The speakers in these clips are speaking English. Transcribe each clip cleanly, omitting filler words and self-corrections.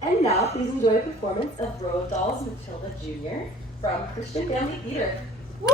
And now, please enjoy a performance of Roald Dahl's Matilda Jr. from Christian Family Theater. Woo!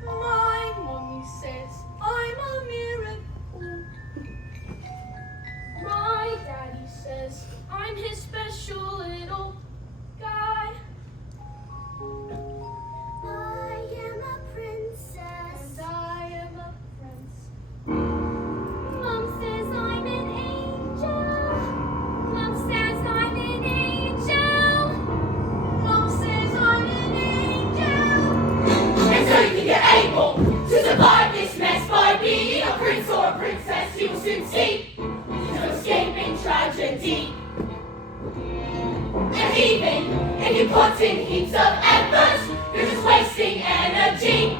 My mommy says I'm a miracle. My daddy says I'm his special little guy. I am a princess. And I am a prince. Mom says I'm an angel. Mom says I'm an angel. Mom says I'm an angel. And so you think you're able to survive this mess by being a prince or a princess, you will soon see there's no escaping tragedy. And even if you put in heaps of effort, you're just wasting energy.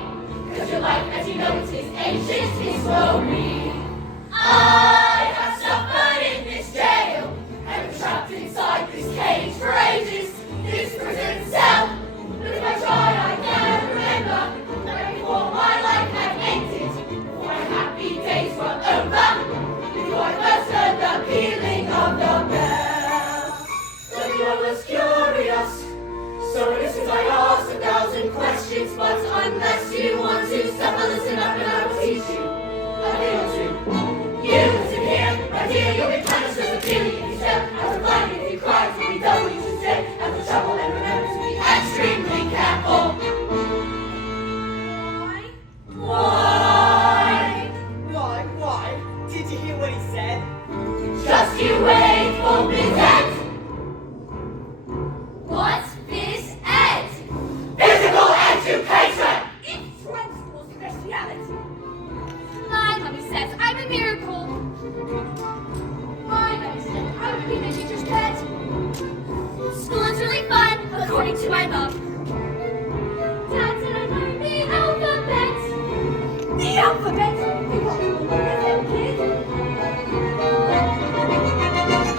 Because your life as you know it is ancient history. I have suffered in this jail, and been trapped inside this cage for ages, this prison cell. But if I try, I can remember that before my life had ended, before my happy days were over, before I first heard the pealing of the bell. Then I was curious, so innocent I asked 1,000 questions, but unless you want to suffer, listen up and I will teach you a thing or two. You listen here, right here, you'll be punished as a feeling if you step out of line. If you cry, it will be done what you should say. Out of trouble and remember to be extremely careful. Why? Why? Did you hear what he said? Just you wait for Biz Ed. What's this Ed? Physical education. It's transport speciality. My mommy says I'm a miracle. My daddy said I would be the teacher's pet. School is really fun, according to my mom. Dad said I learned the alphabet. The alphabet. You want to learn them, kid?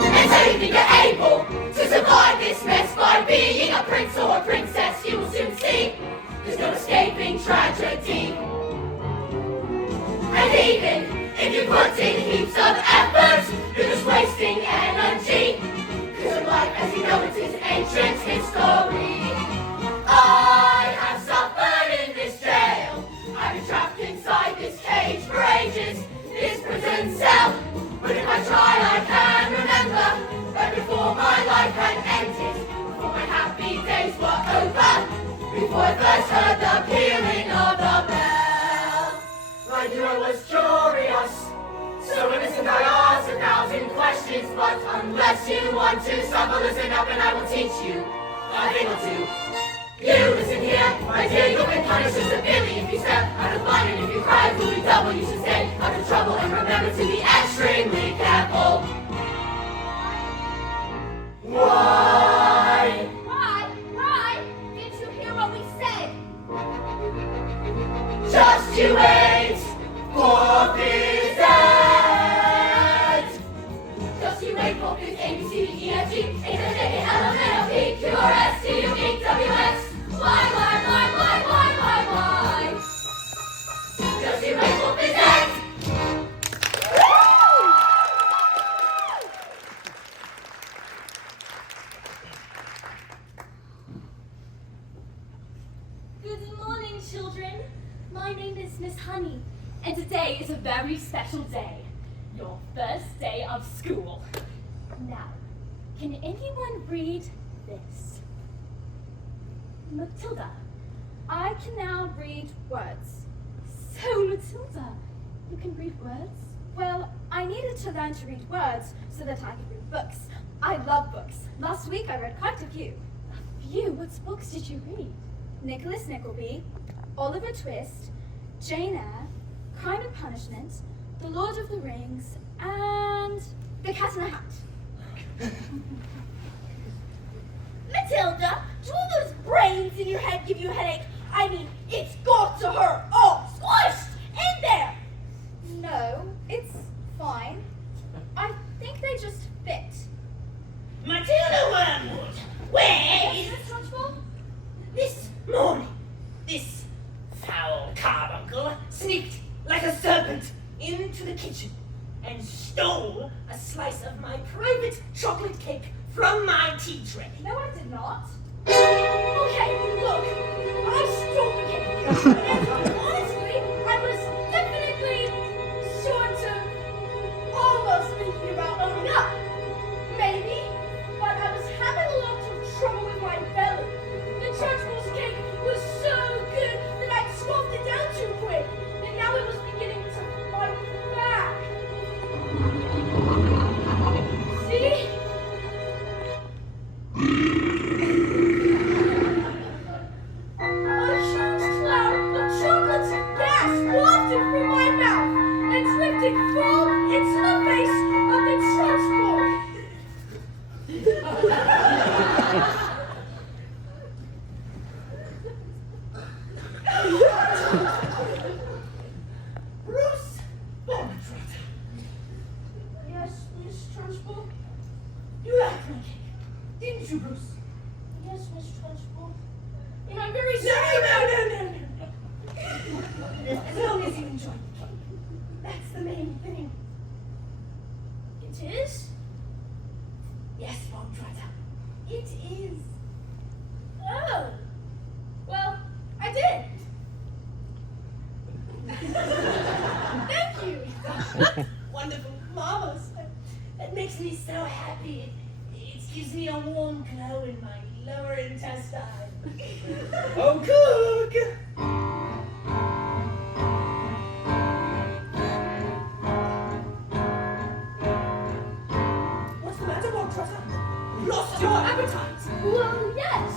And so you think you're able to survive this mess by being a prince or a princess, you will soon see there's no escaping tragedy. And even if you put in heaps of effort, you're just wasting energy. Because your life as you know it is ancient history. I have suffered in this jail. I've been trapped inside this cage for ages, this prison cell. But if I try, I can remember that before my life had ended, before my happy days were over, before I first heard the pealing of the bell. Like you, I was curious, so innocent I asked 1,000 questions, but unless you want to suffer, listen up and I will teach you a thing or two. You listen here, my dear, you'll be punished severely if you step out of line, and if you cry, it will be double. You should stay out of trouble and remember to be extremely careful. Why? Why? Didn't you hear what we said? Just you wait for Biz Ed. Just you wait for Biz A, B, C, D, E, F, G, H, I, J, K, L, M, N, O, P, Q, R, S, T, U, V, W, X. Why? Just you wait for Biz Ed. Good morning, children. My name is Miss Honey, And today is a very special day. Your first day of school. Now, can anyone read this? Matilda, I can now read words. So, Matilda, you can read words? Well, I needed to learn to read words so that I could read books. I love books. Last week I read quite a few. A few? What books did you read? Nicholas Nickleby, Oliver Twist, Jane Eyre, Crime and Punishment, The Lord of the Rings, and The Cat in the Hat. Matilda, do all those brains in your head give you a headache? I mean, it's got to hurt. Oh, squished in there. No, it's fine. I think they just fit. Matilda Wormwood, where is Miss Trunchbull? this morning? This foul carbuncle sneaked like a serpent into the kitchen and stole a slice of my private chocolate cake from my tea tray. No, I did not. Okay, look, I stole the cake. And honestly, I was definitely sort of almost thinking about owning up. Maybe, but I was having a lot of trouble with my belly. The Trunchbull's cake was so good that I swapped it down too quick, and now it was beginning to fight back. See? A huge cloud of chocolate gas wafted from my mouth and drifted full into the face of the Trunchbull. Bruce Bonnetrot, Yes, Miss Trunchbull? you liked my cake, didn't you, Bruce? Yes, Miss Trunchbull. And I'm very No, sorry. no. As long as you enjoy the cake, that's the main thing. It is? Yes, Bonnetrot, it is. Oh. Well, I did. Thank you. Wonderful, marvelous. That makes me so happy. It gives me a warm glow in my lower intestine. Oh, cook! What's the matter, Bonnetrot? Lost your appetite? Well, yes.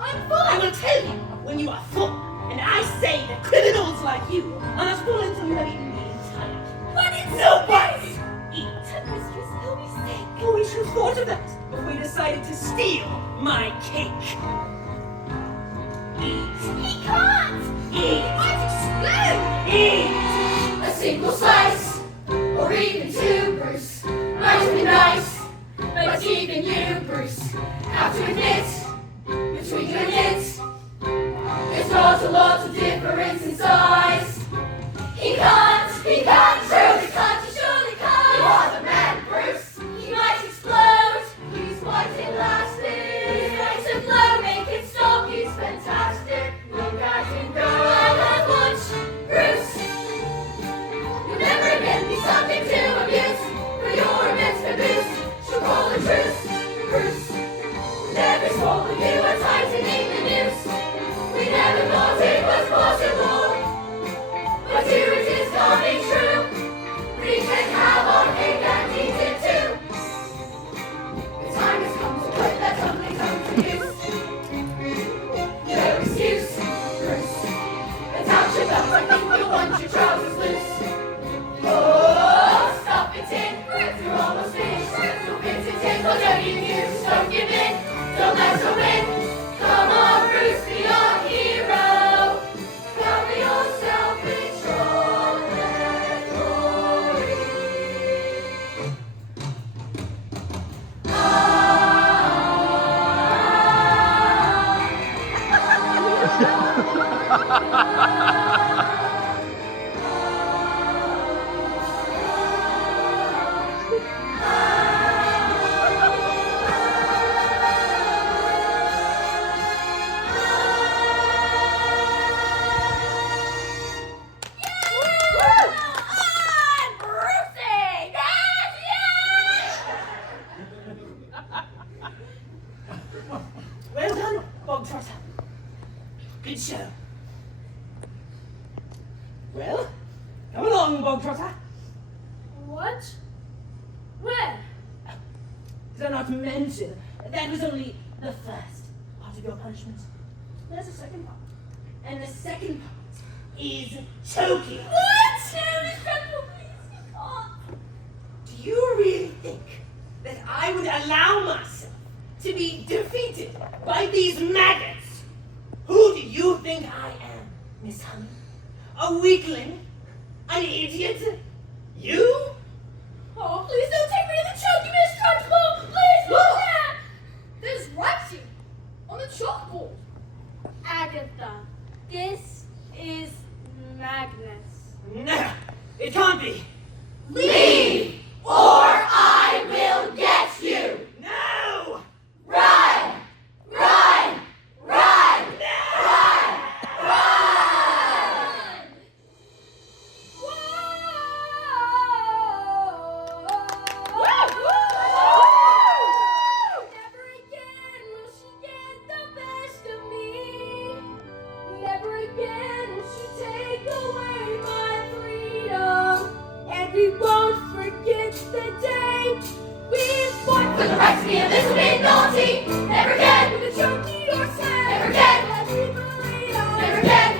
I'm full. I will tell you when you are full, and I say that criminals like you are not full until you have eaten the entire. But it's Nobody eat. Mistress, he'll be sick. Oh, we should have thought of that before we decided to steal my cake. Eat. He can't. Eat. He might explode. Eat. A single slice, or even two, Bruce, might be nice. But even you, Bruce, have to admit, between you and it, there's not a lot of difference in size. He can't, surely can't, he surely can't. You are the man, Bruce. He might explode. He's quite elastic. He's right to blow, make it stop. He's fantastic. Look at him go. And watch, Bruce. You'll never again be subject to abuse. For your immense caboose, she'll call a truce, Bruce. Never swallow you are tightening the noose. We never thought it was possible, but here it is coming true. We can have our cake and eat it too. The time has come to put that tumbling tongue to use. No excuse, Bruce. Attach your belt, I think you'll want your trousers loose. Oh, stop it in, Bruce. You're almost finished. You'll fit it in, well, don't you use. Don't give in, don't let her win. Come on, Bruce, be our hero. Cover yourself in chocolate glory. Well, come along, Bog Trotter. What? Where? Did I not mention that was only the first part of your punishment? There's a second part. And the second part is choking. What? No, Inspector, please, you can't. Do you really think that I would allow myself to be defeated by these maggots? Who do you think I am, Miss Honey? A weakling? An idiot? You? Oh, please don't take me to the choking instructable! Please, Look! not that! There's writing on the chalkboard. Agatha, this is Magnus. No, it can't be. Leave, or I will get you. No! Run! Run! Run! Run! Run! Never again will she get the best of me. Never again will she take away my freedom. And we won't forget the day we fought For the right to be a little bit naughty. Never again. with the choking yourself. Never again. Never again.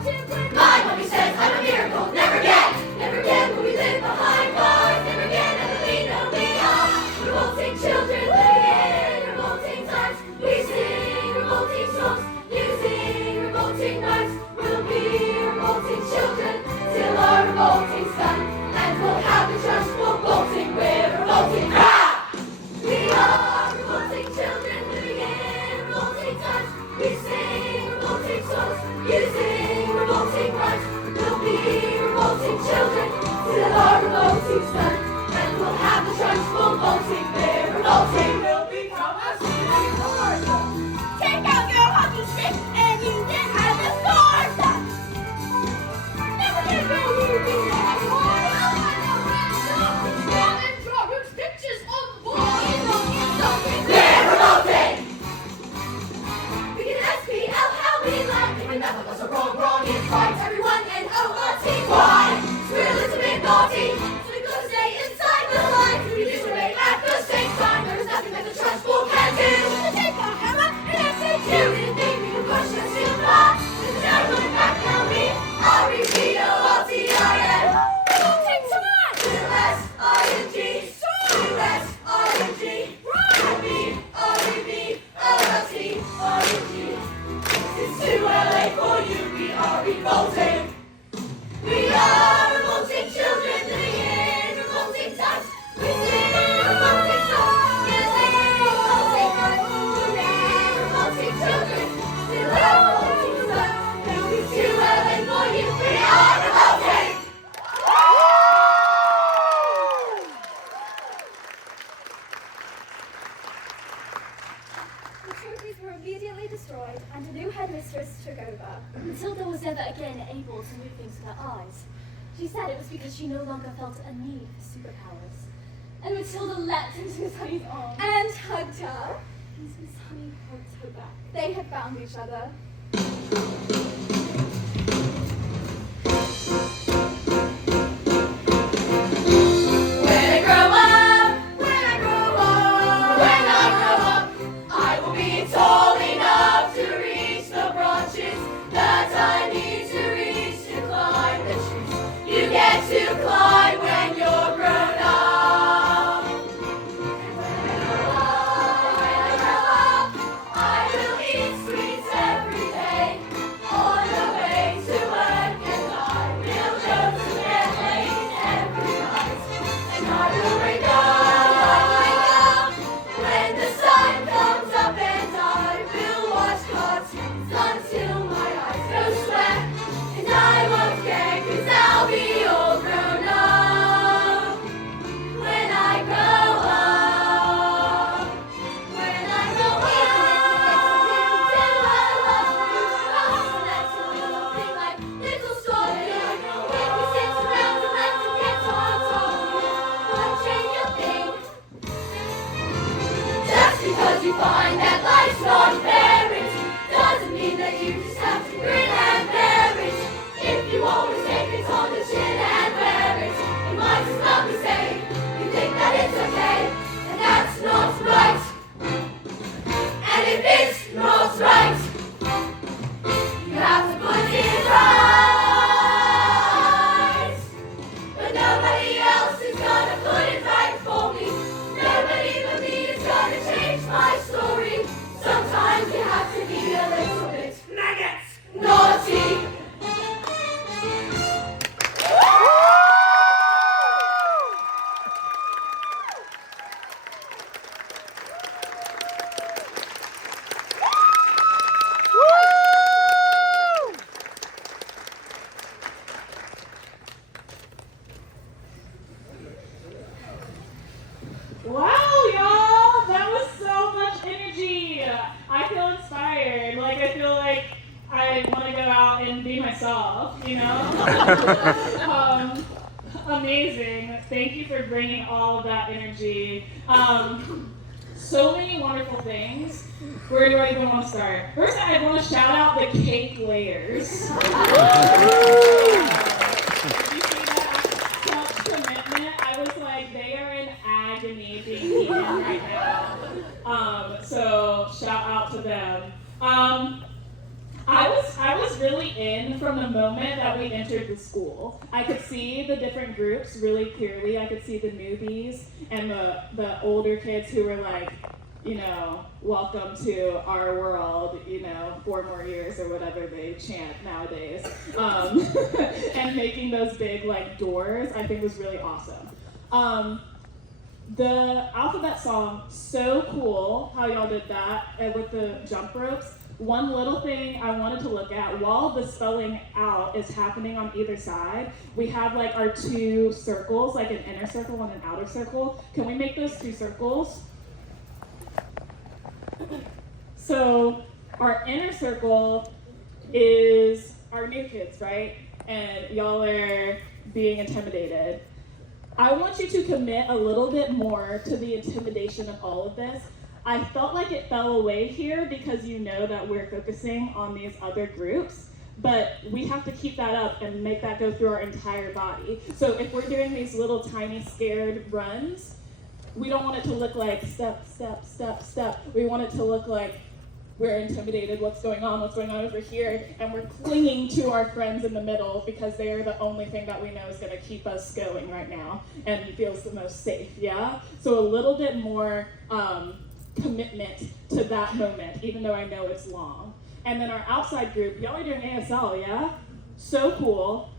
again. My mommy says I'm a miracle. Never again. Never again will we live behind bars. Never again. Evelina, we are revolting children living in revolting times. We sing revolting songs, using revolting knives. We'll be revolting children till our revolting's done. And we'll have the church full bolting. We're revolting. Ah! We are revolting children living in revolting times. We sing revolting songs, using revolting rhymes. We'll be revolting children till our revolting's done. And we'll have the church full bolting. We're revolting. We'll become a city horde. Take out your hockey stick and you can have the sword. Never gonna go moving that way. And draw your pictures on the board. We're revolting. We can SPL how we like. If enough of us are wrong, wrong is right. Everyone N-O-R-T-Y. So we're a little bit naughty. So we gotta stay inside the lines. We disobey at the same time. There is nothing that the church bull can do. Take a hammer and I say You didn't think we would push us too far. There's no going back now. We are revolting. Take tonight. U-S-I-N-G. U-S-I-N-G. R-E-V-O-L-T-I-N-G. It's too late for you. We are revolting. We are revolting children living in revolting times. We sing revolting songs, using revolting rhymes. We're revolting children till our revolting's done. It's too late for you. We are revolting. The trophies were immediately destroyed, and a new headmistress took over. Matilda was never again able to move things with her eyes. She said it was because she no longer felt a need for superpowers. And Matilda leapt into Miss Honey's arms and hugged her. And Miss Honey hugged her back. They had found each other. When I grow up, I will be tall enough to reach the branches that I need to reach to climb the trees. You get to climb when you're grown up. And when I grow up, I will eat sweets every day. On the chin and wear it. You might as well be saying you think that it's okay, and that's not right. And if it's not right, you have to put it right. But nobody else is gonna put it right for me. Nobody but me is gonna change my story. Sometimes you have to be a little bit naughty. Wow, y'all! That was so much energy. I feel inspired. Like, I feel like I want to go out and be myself, you know? Amazing. Thank you for bringing all of that energy. So many wonderful things. Where do I even want to start? First, I want to shout out the cake layers. Did you see that? Such commitment. I was like, they are in agony being eaten right now. So shout out to them. I was really in from the moment that we entered the school. I could see the different groups really clearly. I could see the newbies and the older kids who were like, you know, welcome to our world, you know, 4 more years or whatever they chant nowadays. And making those big like doors, I think was really awesome. The alphabet song, so cool how y'all did that with the jump ropes. One little thing I wanted to look at, while the spelling out is happening on either side, we have like our 2 circles, like an inner circle and an outer circle. Can we make those 2 circles? So our inner circle is our new kids, right? And y'all are being intimidated. I want you to commit a little bit more to the intimidation of all of this. I felt like it fell away here because you know that we're focusing on these other groups, but we have to keep that up and make that go through our entire body. So if we're doing these little tiny scared runs, we don't want it to look like step, step, step, step. We want it to look like we're intimidated, what's going on over here, and we're clinging to our friends in the middle because they are the only thing that we know is gonna keep us going right now and feels the most safe, yeah? So a little bit more commitment to that moment, even though I know it's long. And then our outside group, y'all are doing ASL, yeah? So cool.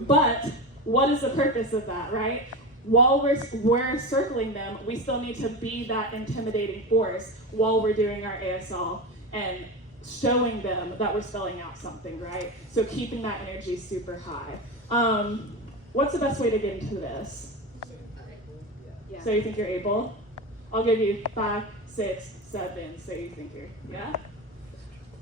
But what is the purpose of that, right? While we're circling them, we still need to be that intimidating force while we're doing our ASL and showing them that we're spelling out something, right? So keeping that energy super high. What's the best way to get into this? So you think you're able? I'll give you 5, 6, 7. So you think you're, yeah?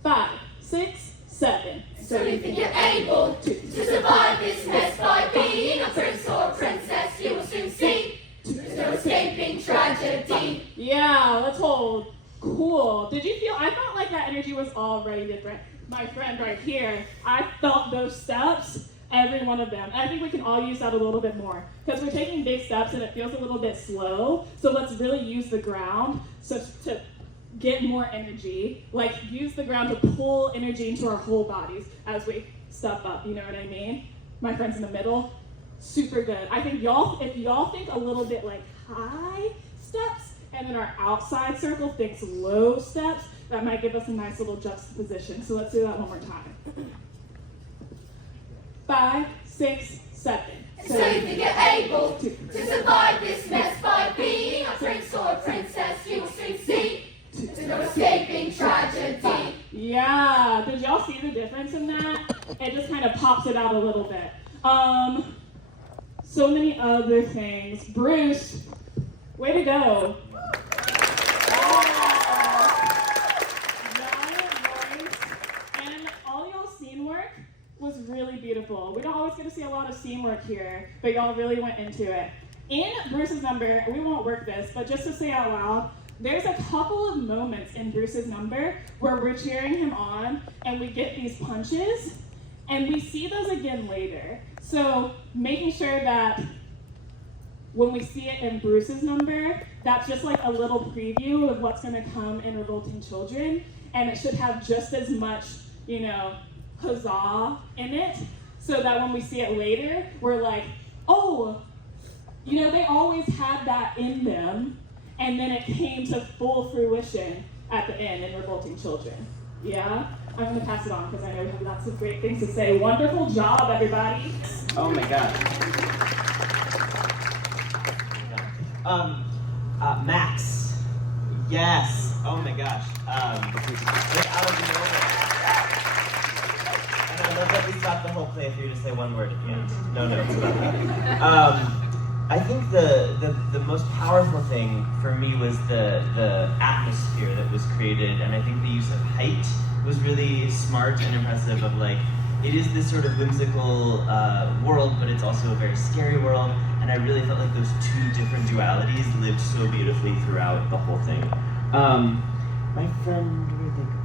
5, 6, 7. So you think you're able to survive this mess by being a prince or a princess? You will soon see there's no escaping tragedy. Yeah, let's hold. Cool. Did you feel, I felt like that energy was already different. My friend right here, I felt those steps, every one of them. And I think we can all use that a little bit more because we're taking big steps and it feels a little bit slow. So let's really use the ground to get more energy, like use the ground to pull energy into our whole bodies as we step up, you know what I mean? My friends in the middle, super good. I think if y'all think a little bit like high steps, and then our outside circle thinks low steps, that might give us a nice little juxtaposition. So let's do that one more time. 5, 6, 7. So you think you're able to survive this mess by being a prince or a princess? You will soon see there's no escaping tragedy. Yeah, did y'all see the difference in that? It just kind of pops it out a little bit. So many other things. Bruce, way to go. Giant voice. And all y'all's scene work was really beautiful. We don't always get to see a lot of scene work here, but y'all really went into it. In Bruce's number, we won't work this, but just to say out loud, there's a couple of moments in Bruce's number where we're cheering him on and we get these punches And we see those again later. So making sure that when we see it in Bruce's number, that's just like a little preview of what's gonna come in Revolting Children. And it should have just as much, huzzah in it, so that when we see it later, we're like, oh, they always had that in them, and then it came to full fruition at the end in Revolting Children. Yeah? I'm gonna pass it on because I know we have lots of great things to say. Wonderful job, everybody. Oh my God. Max. Yes. Oh my gosh. Like out of nowhere. And I love that we stopped the whole play for you to say one word at the end. No notes about that. I think the most powerful thing for me was the atmosphere that was created, and I think the use of height was really smart and impressive. Of like, it is this sort of whimsical world, but it's also a very scary world, and I really felt like those two different dualities lived so beautifully throughout the whole thing. My friend, where did they go?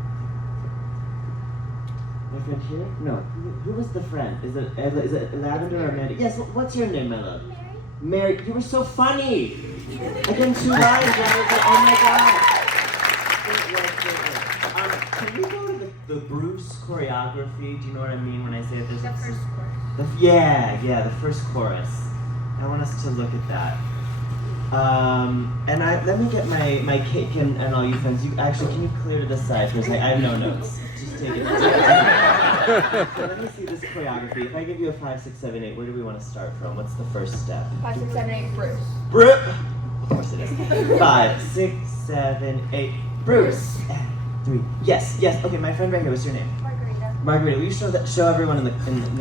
My friend here? No. Who was the friend? Is it Lavender or Amanda? Yes. What's your name, my love? Mary. You were so funny. Again, 2 lines. I was like, oh my God. Can we go to the Bruce choreography? Do you know what I mean when I say that there's The first chorus. the first chorus. I want us to look at that. And let me get my cake and all you friends. You actually, can you clear to the side for a second? I have no notes. Just take it. So let me see this choreography. If I give you a 5, 6, 7, 8, where do we want to start from? What's the first step? 5, 6, 7, 8, Bruce. Bruce. Of course it is. 5, 6, 7, 8. Bruce. 3. Yes. Okay, my friend right here. What's your name? Margarita. Margarita. Will you show everyone in the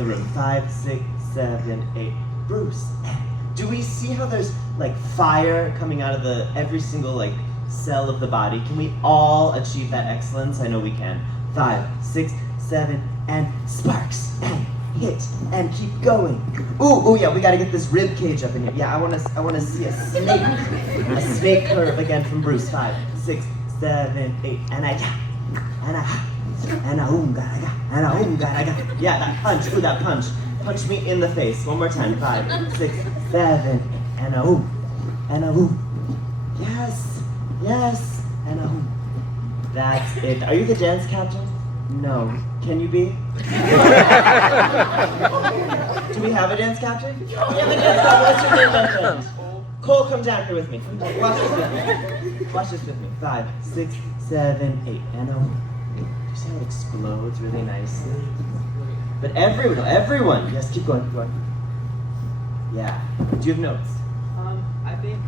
room? 5, 6, 7, 8. Bruce. Do we see how there's like fire coming out of every single like cell of the body? Can we all achieve that excellence? I know we can. 5, 6, 7, and sparks, and hit, and keep going. Ooh, yeah, we gotta get this rib cage up in here. Yeah, I wanna see a snake curve again from Bruce. 5, 6, 7, 8, and yeah, that punch. Ooh, that punch. Punch me in the face. One more time. 5, 6, 7, and a ooh, and a ooh. Yes, and a ooh. That's it. Are you the dance captain? No. Can you be? Do we have a dance captain? We have a dance captain. What's your name, my friend? Cole, come down here with me. Watch this with me. 5, 6, 7, 8, and a ooh. You see how it explodes really nicely? But everyone, yes, keep going. Yeah. Do you have notes? I think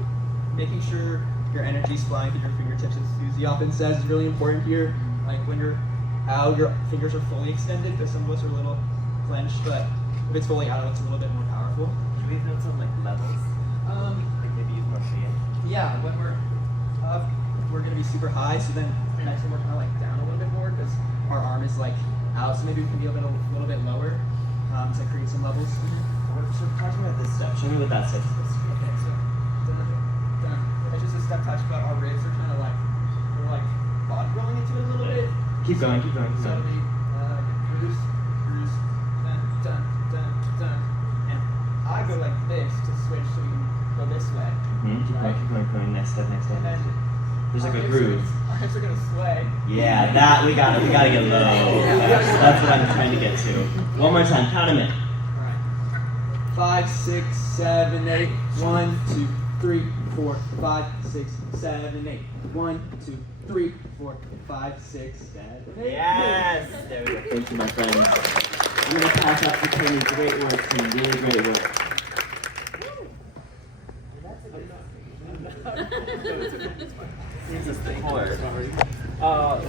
making sure your energy's flying through your fingertips, as Susie often says, is really important here. Like when you're out, your fingers are fully extended, because some of us are a little clenched, but if it's fully out, it's a little bit more powerful. Do we have notes on like levels? Like maybe use more shade? Yeah, when we're up, we're gonna be super high, so then next time we're kind of like down a little bit more, because our arm is like out, so maybe we can be a little bit lower to create some levels. So talk to me about this step. Show me what that step is. Okay, so it's just a step touch, but our ribs are kind of like we're like body rolling into it a little bit. Keep going. So it'll be Bruce, dun, dun, dun, dun, and I go like this to switch, so we can go this way. Keep going. Next step. And then There's like our a hips groove. Our hips are gonna sway. Yeah, that we gotta get low. That's what I'm trying to get to. One more time, count them in. Alright. 5, 6, 7, 8. 1, 2, 3, 4, 5, 6, 7, 8. 1, 2, 3, 4, 5, 6, 7, 8. Yes! There we go. Thank you, my friends. I'm gonna pass up to Kenny. Great work, team. Really great work. Here's the chord.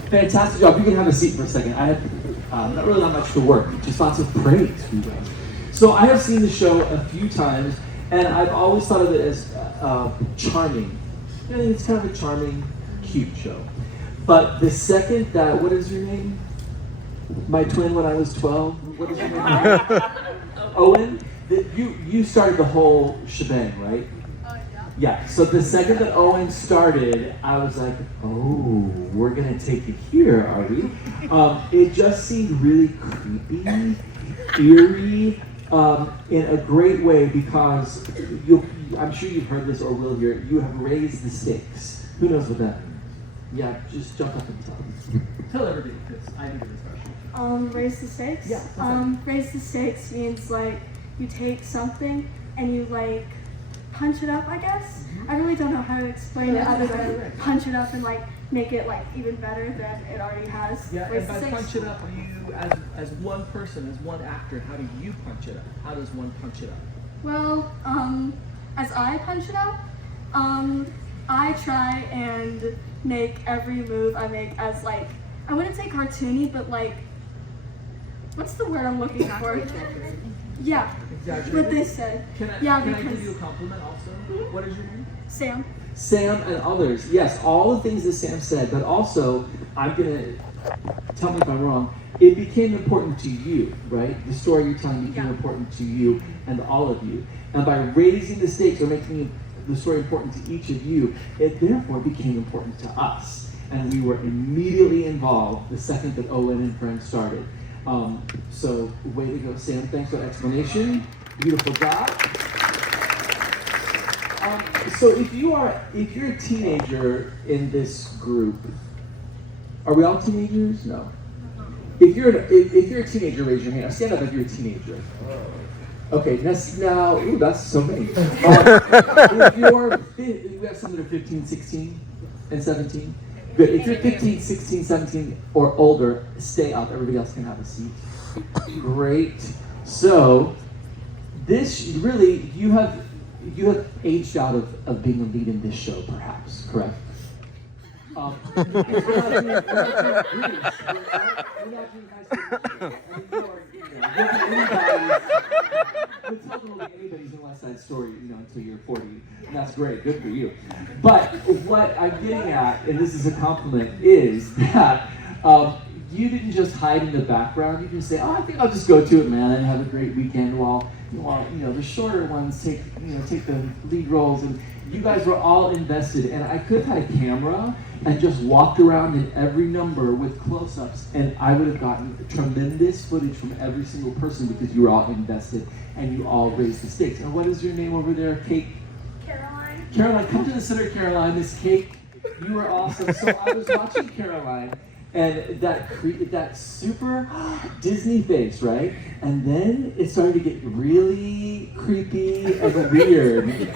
Fantastic job. You can have a seat for a second. I have not much to work, just lots of praise for you guys. So I have seen the show a few times, and I've always thought of it as charming. I think it's kind of a charming, cute show. But the second that, what is your name? My twin when I was 12. What is your name? Owen. You started the whole shebang, right? Yeah, so the second that Owen started, I was like, oh, we're gonna take it here, are we? It just seemed really creepy, eerie in a great way because I'm sure you've heard this or will hear it. You have raised the stakes. Who knows what that means? Yeah, just jump up and tell us. Tell everybody this. I need this question. Raise the stakes? Yeah. Raise the stakes means like you take something and you like punch it up, I guess. I really don't know how to explain it other than punch it up and like make it like even better than it already has. Yeah, Raise and the by stakes. punch it up, you as one person, as one actor, how do you punch it up? How does one punch it up? Well, as I punch it up, I try and make every move I make as like, I wouldn't say cartoony, but like, what's the word I'm looking for? Yeah, what they said. Can I because give you a compliment also? What is your name? Sam. Sam and others. Yes, all the things that Sam said, but also, I'm gonna, tell me if I'm wrong, it became important to you, right? The story you're telling became important to you and all of you. And by raising the stakes or making the story important to each of you, it therefore became important to us. And we were immediately involved the second that Owen and Frank started. So way to go, Sam. Thanks for the explanation. Beautiful job. So if you're a teenager in this group, are we all teenagers? No. If you're a teenager, raise your hand. Now stand up if you're a teenager. Okay, now, ooh, that's so many. If we have some that are 15, 16, and 17. Good. If you're 15, 16, 17, or older, stay up. Everybody else can have a seat. Great. So, this really, you have aged out of being a lead in this show, perhaps, correct? We're not doing Greece. We're not doing High School. Matilda will be anybody's in West Side Story, until you're 40. And that's great, good for you. But what I'm getting at, and this is a compliment, is that you didn't just hide in the background. You didn't say, "Oh, I think I'll just go to it, man, and have a great weekend." While the shorter ones take the lead roles, and you guys were all invested. And I could have had a camera and just walked around in every number with close-ups, and I would have gotten tremendous footage from every single person because you were all invested and you all raised the stakes. And what is your name over there, Kate? Caroline. Caroline, come to the center, Caroline. Miss Kate, you were awesome. So I was watching Caroline, and that super Disney face, right? And then it started to get really creepy and weird. And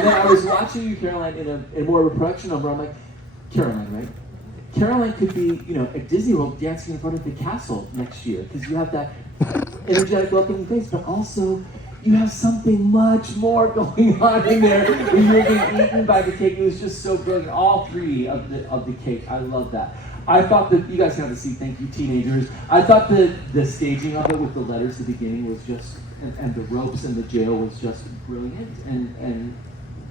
then I was watching you, Caroline, in more of a production number. I'm like, Caroline, right? Caroline could be, at Disney World dancing in front of the castle next year because you have that energetic, welcoming face, but also you have something much more going on in there when you're being eaten by the cake. It was just so brilliant. All three of the cake. I love that. I thought that, you guys have a seat, thank you, teenagers. I thought the staging of it with the letters at the beginning was just, and the ropes and the jail was just brilliant and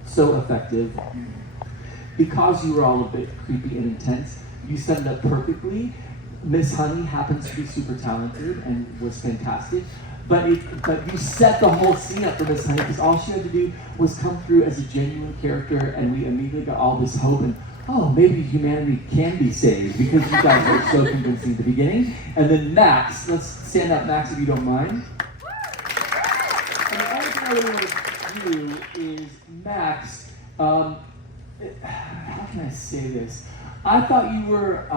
so effective. Because you were all a bit creepy and intense, you set it up perfectly. Miss Honey happens to be super talented and was fantastic. But you set the whole scene up for Miss Honey because all she had to do was come through as a genuine character, and we immediately got all this hope and, oh, maybe humanity can be saved because you guys were so convincing at the beginning. And then Max, let's stand up, Max, if you don't mind. And the other thing I really want to do is, Max, how can I say this? I thought you were,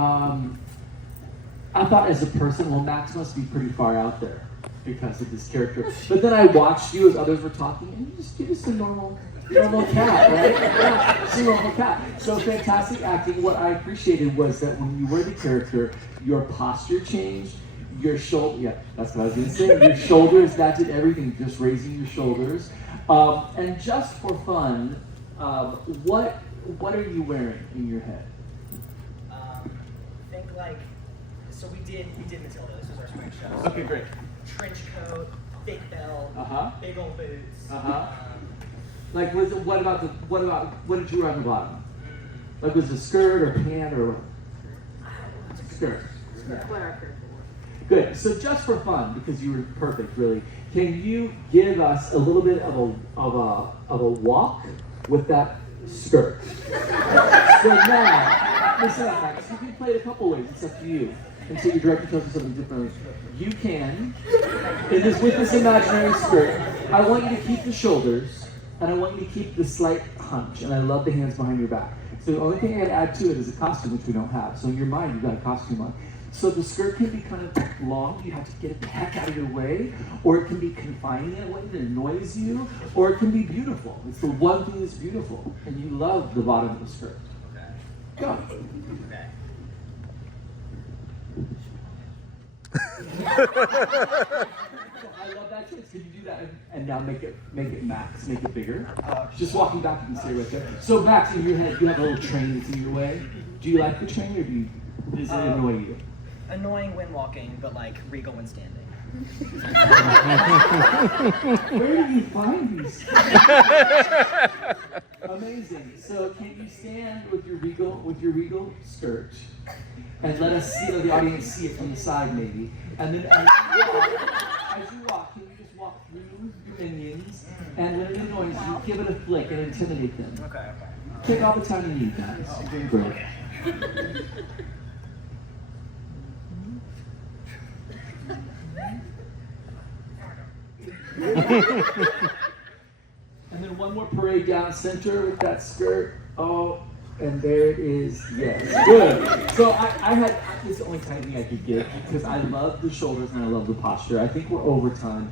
I thought as a person, well, Max must be pretty far out there because of this character. But then I watched you as others were talking, and you're just a normal cat, right? Yeah, just a normal cat. So fantastic acting. What I appreciated was that when you were the character, your posture changed, your shoulder, yeah, that's what I was gonna say. Your shoulders, that did everything, just raising your shoulders. And just for fun, what are you wearing in your head? Think like, so we did Matilda. This was our spring show. Okay, great. Trench coat, big belt, big old boots. Like, what did you wear on the bottom? Like, was it a skirt or pant or skirt? Yeah. Good. So just for fun, because you were perfect, really, can you give us a little bit of a walk with that skirt? So now, listen up, Max. You can play it a couple ways. It's up to you. until you direct yourself to something different. You can, with this imaginary skirt, I want you to keep the shoulders, and I want you to keep the slight hunch, and I love the hands behind your back. So the only thing I gotta add to it is a costume, which we don't have. So in your mind, you've got a costume on. So the skirt can be kind of long, you have to get it the heck out of your way, or it can be confining in a way that annoys you, or it can be beautiful. It's the one thing that's beautiful, and you love the bottom of the skirt. Okay. Go. Okay. I love that choice. Can you do that and now make it max, make it bigger? Just walking back, you can stay right there. So Max, in your head, you have a little train that's in your way. Do you like the train, or does it annoy you? Annoying when walking, but like regal when standing. Where do you find these? Amazing. So can you stand with your regal skirt, and let us see, let the audience see it from the side maybe, and then as you walk, can you just walk through your minions, and when it annoys you, give it a flick and intimidate them. Okay. Take all the time you need, guys. You're doing great. And then one more parade down center with that skirt. Oh, and there it is. Yes, good. So this is the only tiny thing I could get, because I love the shoulders and I love the posture. I think we're over time.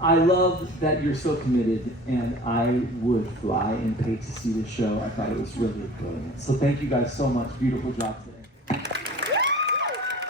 I love that you're so committed, and I would fly and pay to see the show. I thought it was really brilliant. So thank you guys so much. Beautiful job today.